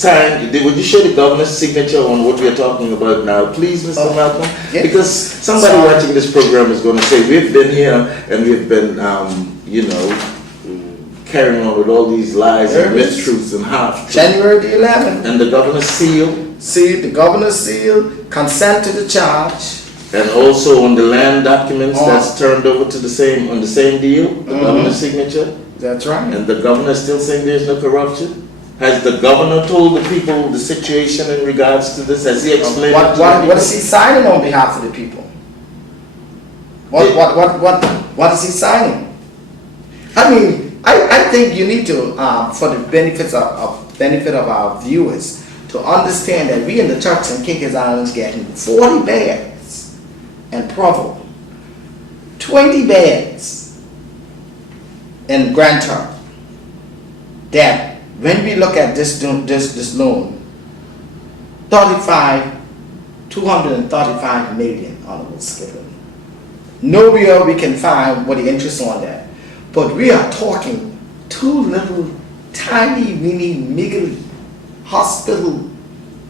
Signed, would you show the governor's signature on what we're talking about now, please, Mr. Malcolm? Yeah. Because somebody watching this program is going to say, we've been here and we've been, carrying on with all these lies and mistruths and half-truths. January the 11th. And the governor's seal. See, the governor's seal, consent to the charge. And also on the land documents that's turned over to the same deal, the governor's signature. That's right. And the governor is still saying there's no corruption. Has the governor told the people the situation in regards to this? Has he explained? What is he signing on behalf of the people? What is he signing? I mean, I think you need to, for the benefit of our viewers, to understand that we in the Turks and Caicos Islands getting 40 beds in Provo, 20 beds in Grand Turk. That when we look at this loan, 235 million, Honorable Skipper. Nowhere we can find what the interest on that. But we are talking two little tiny meager hospital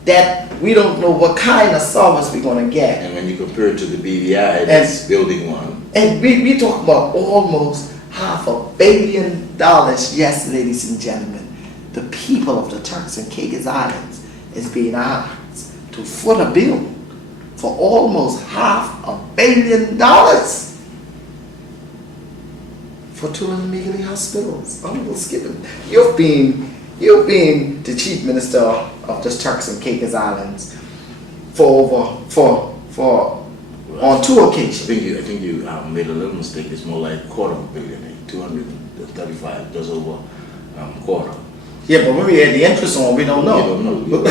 that we don't know what kind of service we're going to get. And when you compare it to the BVI, that's building one. And we talk about almost $500 million. Yes, ladies and gentlemen, the people of the Turks and Caicos Islands is being asked to foot a bill for almost $500 million for two meagerly hospitals. Honorable Skipper, you've been the chief minister of the Turks and Caicos Islands on 2 occasions. I think you made a little mistake. It's more like $250 million, 235, just over quarter. Yeah, but when we add the interest on, we don't know. You don't know.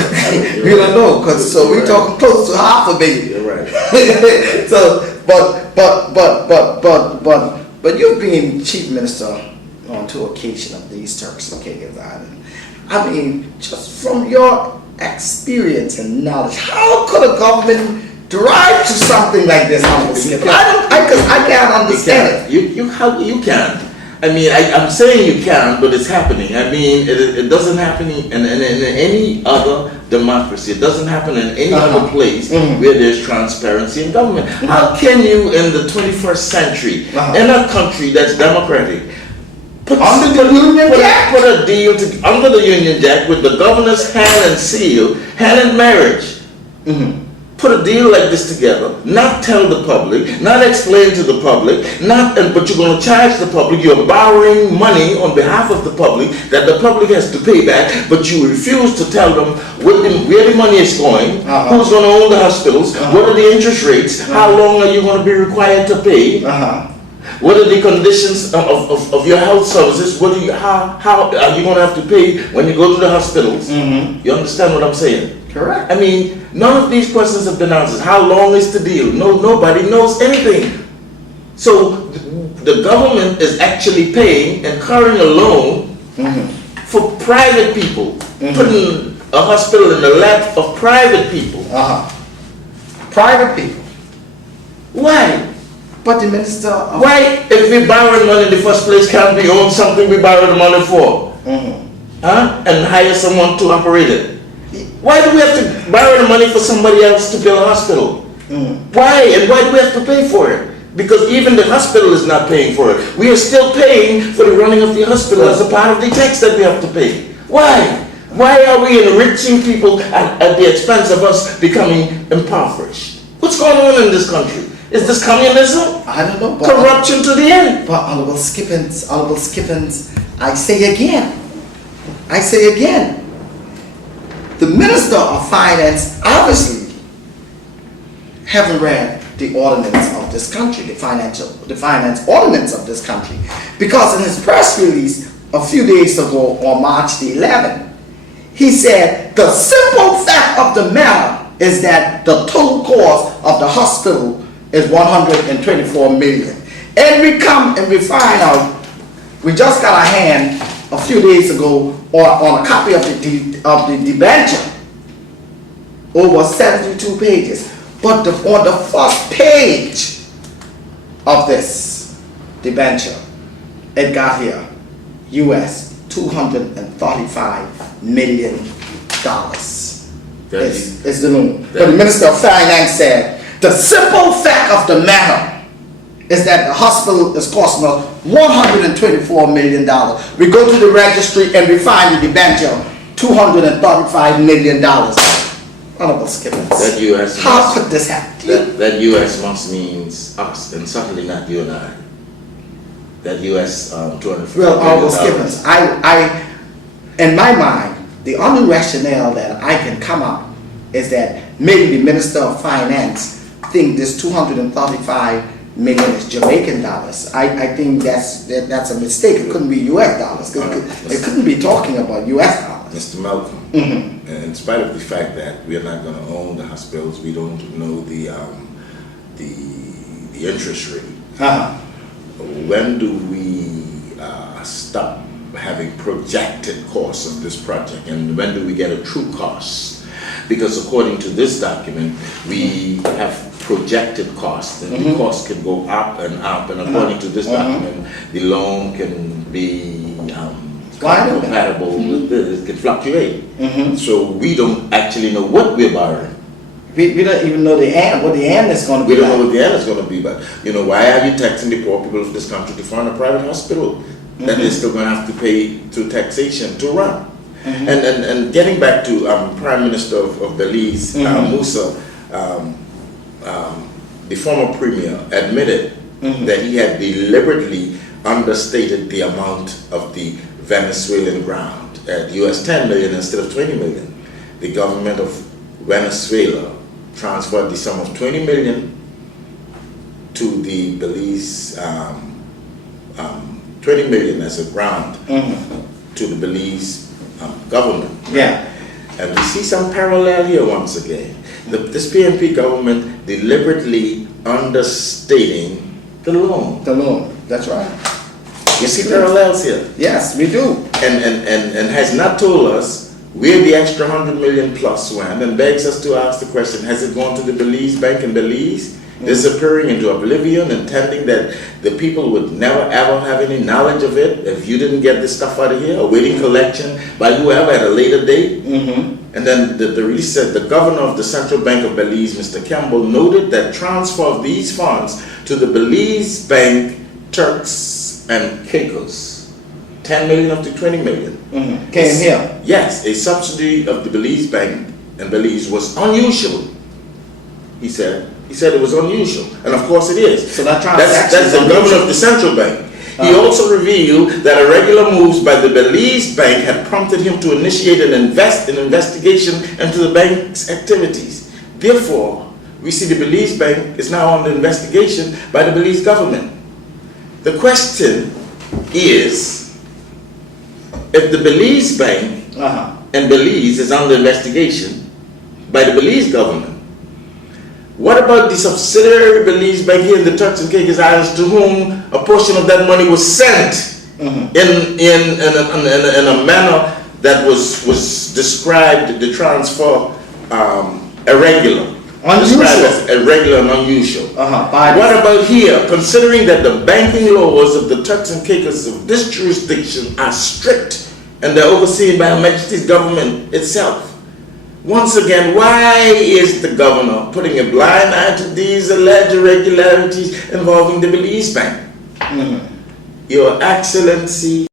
We don't know, because so we're talking close to $500 million. You're right. So, but you've been chief minister on 2 occasions of these Turks and Caicos Islands. I mean, just from your experience and knowledge, how could a government drive to something like this? I can't understand it. You can. I mean, I'm saying you can, but it's happening. I mean, it doesn't happen in any other democracy. It doesn't happen in any other place where there's transparency in government. How can you, in the 21st century, in a country that's democratic, put a deal under the Union Jack with the governor's hand and seal, hand in marriage? Put a deal like this together, not tell the public, not explain to the public, but you're going to charge the public. You're borrowing money on behalf of the public that the public has to pay back, but you refuse to tell them where the money is going, who's going to own the hospitals, what are the interest rates, how long are you going to be required to pay, what are the conditions of your health services, how are you going to have to pay when you go to the hospitals. You understand what I'm saying? Correct. I mean, none of these questions have been answered. How long is the deal? Nobody knows anything. So the government is actually paying, incurring a loan for private people, putting a hospital in the lap of private people. Private people. Why? But the minister of... Why, if we borrow money in the first place, can't we own something we borrow the money for? And hire someone to operate it? Why do we have to borrow the money for somebody else to build a hospital? Why? And why do we have to pay for it? Because even the hospital is not paying for it. We are still paying for the running of the hospital as a part of the tax that we have to pay. Why? Why are we enriching people at the expense of us becoming impoverished? What's going on in this country? Is this communism? I don't know. Corruption to the end. But Honorable Skippins, I say again, the Minister of Finance obviously haven't read the ordinance of this country, the finance ordinance of this country, because in his press release a few days ago on March the 11th, he said the simple fact of the matter is that the total cost of the hospital is $124 million. And we come and we find out, we just got our hand a few days ago on a copy of the debenture, over 72 pages. But on the first page of this debenture, it got here, US $235 million. Is the loan. But the Minister of Finance said the simple fact of the matter is that the hospital is costing us $124 million. We go to the registry and we find the debenture $235 million. Honorable Skippers, That U.S. how could this happen? That U.S. must means us, and certainly not you and I. That U.S. $250 Well, Honorable million. Skippers, I, in my mind, the only rationale that I can come up is that maybe the Minister of Finance think this $235 million is Jamaican dollars. I think that's a mistake. It couldn't be U.S. dollars. It couldn't be talking about U.S. dollars. Mr. Malcolm, in spite of the fact that we are not going to own the hospitals, we don't know the interest rate. When do we stop having projected costs of this project, and when do we get a true cost? Because according to this document, we have projected costs, and the cost can go up, and according to this document, the loan can be compatible with this, it can fluctuate. So we don't actually know what we're borrowing. We don't even know what the end is going to be. We don't know what the end is going to be, but why are you taxing the poor people of this country to fund a private hospital that they're still going to have to pay through taxation to run? And getting back to Prime Minister of Belize, Musa, the former premier admitted that he had deliberately understated the amount of the Venezuelan grant at US 10 million instead of 20 million. The government of Venezuela transferred the sum of 20 million to the Belize, 20 million as a grant to the Belize government. Yeah. And we see some parallel here once again. This PNP government deliberately understating the loan. The loan, that's right. You see parallels here. Yes, we do. And has not told us where the extra 100 million plus went, and begs us to ask the question, has it gone to the Belize Bank in Belize, disappearing into oblivion, intending that the people would never ever have any knowledge of it if you didn't get this stuff out of here, awaiting collection by whoever at a later date? And then the release said the governor of the Central Bank of Belize, Mr. Campbell, noted that transfer of these funds to the Belize Bank, Turks and Caicos, 10 million up to 20 million. Came here. Yes, a subsidy of the Belize Bank and Belize was unusual, he said. He said it was unusual, and of course it is. So that that's the governor of the Central Bank. He also revealed that irregular moves by the Belize Bank had prompted him to initiate an investigation into the bank's activities. Therefore, we see the Belize Bank is now under investigation by the Belize government. The question is, if the Belize Bank and Belize is under investigation by the Belize government, what about the subsidiary Belize Bank here in the Turks and Caicos Islands, to whom a portion of that money was sent in a manner that was described, the transfer, irregular? Unusual. Described as irregular and unusual. What about here, considering that the banking laws of the Turks and Caicos of this jurisdiction are strict and they're overseen by Her Majesty's government itself? Once again, why is the governor putting a blind eye to these alleged irregularities involving the Belize Bank? Your Excellency,